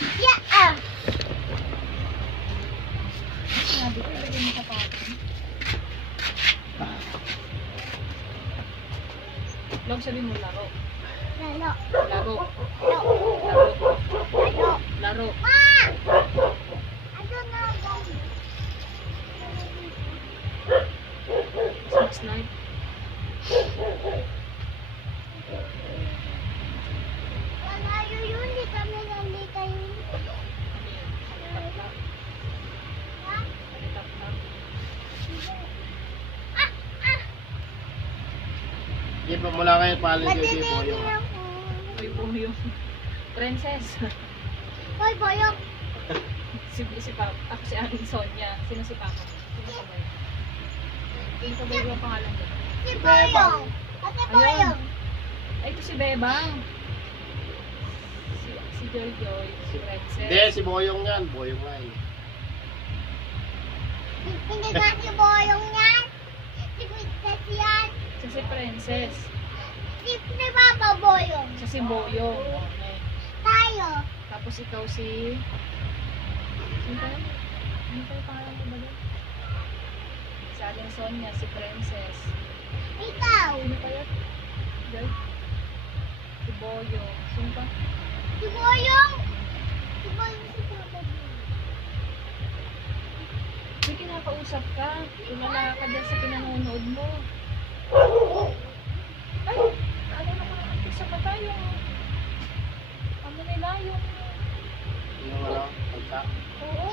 Yeah. Sabi ko, ilagay mo kapatin. Long sabi mo laro. Lalo. Laro. Lalo. Laro. Lalo. Laro. Ma! Ano na ba? Christmas night. Malayo yun. Di kami nandito yun. Tap-tap. Ha? Tap-tap. Ah! Ah! Hindi pa mula kayo pala yung Madidili boyong. ako. Hoy, Boyong. Princess. Hoy, boyong. Si Papa. Ako si Aling Sonia. Sino si Papa? Sino si Boy? Yung sabay ko ang pangalan ko. Si boyong. Ate boyong. Ay, ito si Bebang. Si Joy Joy. Si Princess. Hindi, si boyong yan. Boyong nga yun. Hindi nga si boyong yan. Si princess yan. Siya si Princess. Si Papa boyong. Siya si Boyong. Okay. Tayo. Tapos ikaw si... Sino tayo? Ano tayo pangalan mo ba doon? Si Aling Sonia, si Princess. Ikaw. Sino pa yun? Joy? Si Boyong. Sino pa? Si boyong. Si boyong si Papa boyong. May kinakausap ka. Tulala ka dyan sa pinanonood mo. Ay! Ano naman ang sa mata yung... Ano nila yung... Yung ano, pagka. Oo.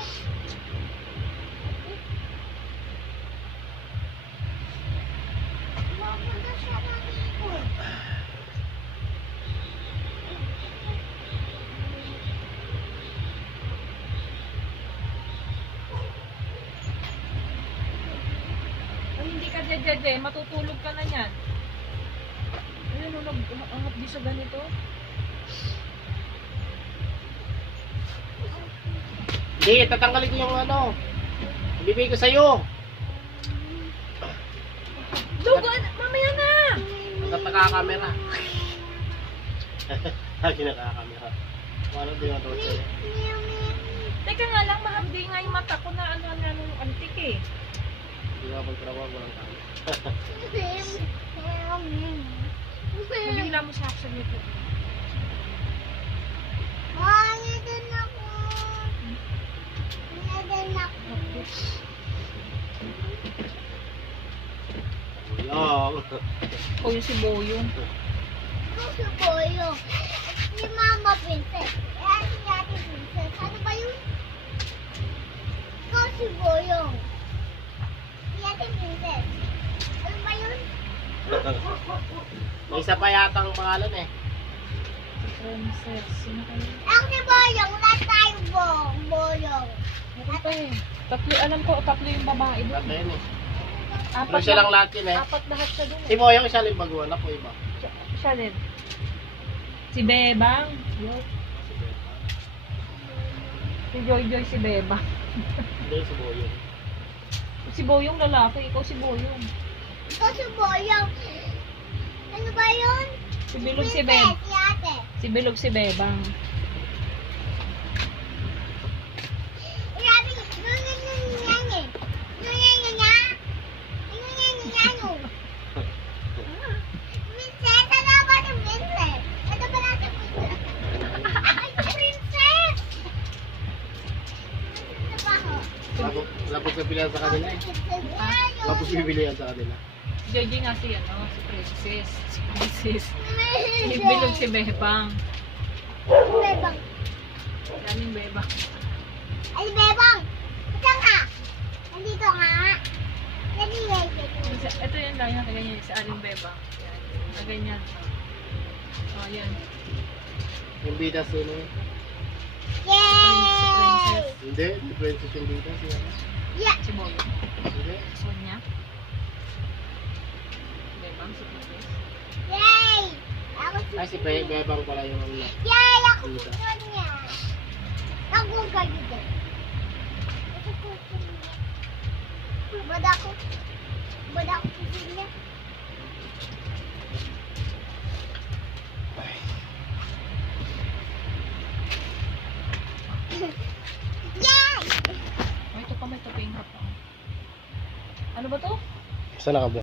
Mapunta siya ng ikot. Ay, hindi ka dyan, matutulog ka na yan. Ayun, nag-angat di sa ganito. Hindi, tatanggalin ko yung ano. Ibibigay ko sa'yo. Dugan! Mamaya na! Hanggat nakakamera. Lagi nakakamera. Paano din ang road sa'yo? Teka nga lang, mahapdi nga yung mata ko na ano nung antik eh. Hindi nga pagtrawag, walang kamera. Mabigla mo sa action nito. Ano din ako? Ano din ako? Boyong. O yung si Boyong. Ito si boyong. Si Mama Princess. Eh, si Ate Princess. Ano ba yun? Ito si boyong. Si Ate Princess. Ano ba yun? May isa pa yatang pangalan eh. Princess. Sino kayo? Ako si boyong. Lahat tayo boyong. Meron pa eh. Tatlo, alam ko, tatlo yung babae doon. Tatlo yun eh. Pero Apat siya lang lahat yun eh. Apat lahat siya doon. Si Boyong isa rin baguhan ako iba. Siya din. Si Bebang. Si Joy Joy, si Bebang. Hindi, si Boyong. Si Boyong lalaki, ikaw si Boyong. Ito si boyong. Ano ba yun? Si Bilog si Princess, Beb. si Ate. Si Bilog si Bebang. Grabe, nunyan-nunyan eh. Nunyan-nunyan. Nunyan-nunyan. Princess, ano ba ito princess? Ano ba natin princess? Ay, princess! Ano ba ho? Lapos bibilihan sa kanila eh. Lapos bibilihan sa kanila. Si Joy Joy nga si ano, si Princess. Si Princess. Si Bilog si Bebang. Bebang. Daming Bebang. Ay, Bebang! Saan ka? Nandito nga. Ito yan lang, yan, ganyan, si Aling Bebang. Yan, na ganyan. Oh, yan. Yung bida sino eh? Si Princess. Hindi, si Princess yung bida siya. Yeah! Si Boyong. Hindi. Sonia. Bebang, si Princess. Yay! Ako si... Ay, si Bebang pala yung ano. Yay! Ako si Sonia. Ako kayo din. Ako si Sonia. Bada ako. Bada ako si Sonia. Yay! May ito pa, may tuping ka pa. Ano ba to? Saan nakablog?